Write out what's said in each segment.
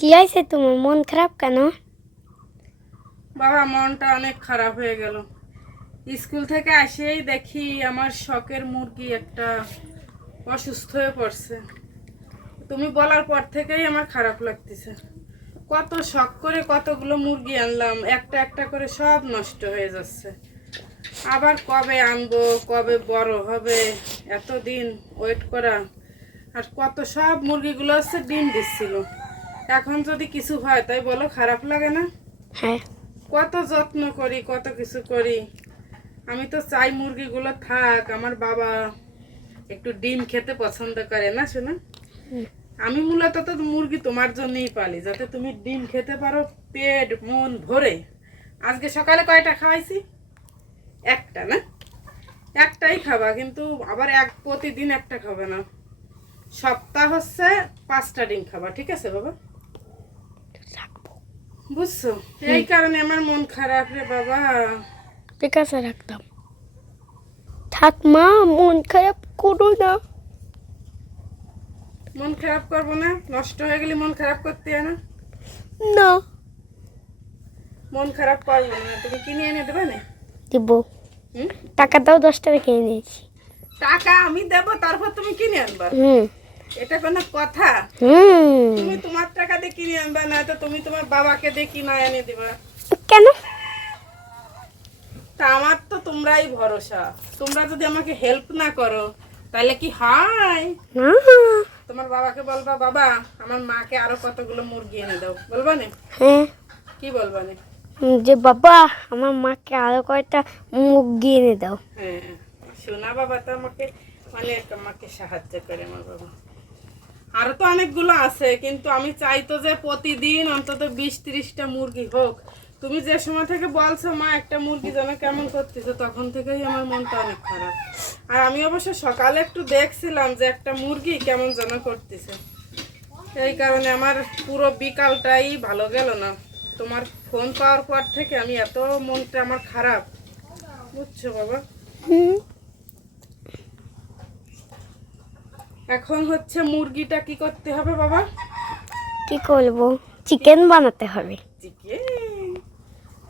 কি হয়েছে তোমার? মন খারাপ কেন? বাবা, মনটা অনেক খারাপ হয়ে গেল। স্কুল থেকে আসেই দেখি আমার শখের মুরগি একটা অসুস্থ হয়ে পড়ছে। তুমি বলার পর থেকেই আমার খারাপ লাগতেছে। কত শখ করে কতগুলো মুরগি আনলাম, একটা একটা করে সব নষ্ট হয়ে যাচ্ছে। আবার কবে আনবো, কবে বড় হবে, এতদিন ওয়েট করা। আর কত সব মুরগিগুলো হচ্ছে ডিম দিচ্ছিল। এখন যদি কিছু হয় তাই বলো, খারাপ লাগে না? হ্যাঁ। কত যত্ন করি, কত কিছু করি। আমি তো চাই মুরগিগুলো থাক। আমার বাবা একটু ডিম খেতে পছন্দ করে না শোনা। আমি মূলত তো মুরগি তোমার জন্যই পালি, যাতে তুমি ডিম খেতে পারো পেট মন ভরে। আজকে সকালে কয়টা খাওয়াইছি? একটা না? একটাই খাবা, কিন্তু আবার প্রতিদিন একটা খাবে না। সপ্তাহ হচ্ছে 5টা ডিম খাবা, ঠিক আছে বাবা? বুঝছো? এই কারণে আমার মন খারাপ রে বাবা। ঠিক আছে, রাখলাম। থাক মা, মন খারাপ করো না। মন খারাপ করবো না? নষ্ট হয়ে গেলে মন খারাপ করতে হয় না? না। মন খারাপ করবো না, তুমি কিনে এনে দেবে না? দিব। হুম? টাকা দাও, 10 টাকা কিনে নিয়েছি। টাকা আমি দেবো, তারপর তুমি কিনে আনবা? হুম এটা কোনো কথা? হুম। তুমি তোমার টাকা দিয়ে কিনে আনবা, না তো তুমি তোমার বাবাকে দিয়ে কিনে এনে দিবা। কেন? তা আমার তো তোমরাই ভরসা। তোমরা যদি আমাকে হেল্প না করো তাহলে কি হয়? না। তোমার বাবাকে বলবা, বাবা আমার মাকে আরো কতগুলো মুরগি এনে দাও, বলবা না? হ্যাঁ। কি বলবা না? যে বাবা, আমার মাকে আরো কয়টা মুরগি এনে দাও। হ্যাঁ, সোনা বাবা তো আমাকে অনেক আমাকে সাহায্য করে আমার বাবা। আরো তো অনেকগুলো আছে, কিন্তু আমি চাইতো যে প্রতিদিন অন্তত 20-30টা মুরগি হোক। তুমি যে সময় থেকে বলছো মা একটা মুরগি যেন কেমন করতেছো, তখন থেকেই আমার মনটা অনেক খারাপ। আর আমি অবশ্য সকালে একটু দেখছিলাম যে একটা মুরগি কেমন যেন করতেছে। এই কারণে আমার পুরো বিকালটাই ভালো গেল না। তোমার ফোন পাওয়ার পর থেকে আমি এত মনটা আমার খারাপ, বুঝছো বাবা? এখন হচ্ছে মুরগিটা কি করতে হবে বাবা? কি করবো? চিকেন বানাতে হবে। চিকেন?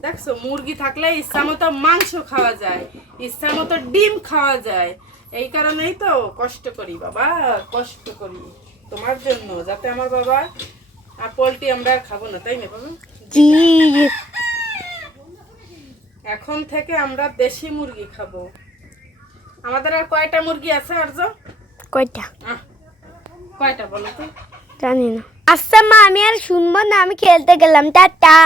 দেখছো, মুরগি থাকলে ইচ্ছা মতো মাংস খাওয়া যায়, ইচ্ছা মতো ডিম খাওয়া যায়। এই কারণেই তো কষ্ট করি বাবা, কষ্ট করি তোমার জন্য, যাতে আমার বাবা আর পোলট্রি আমরা আর খাবো না, তাই না বাবা? জি। এখন থেকে আমরা দেশি মুরগি খাবো। আমাদের আর কয়টা মুরগি আছে অর্জ? কয়টা? কয়টা বলো তো? জানি না। আচ্ছা মা, আমি আর শুনবো না, আমি খেলতে গেলাম। টাটা।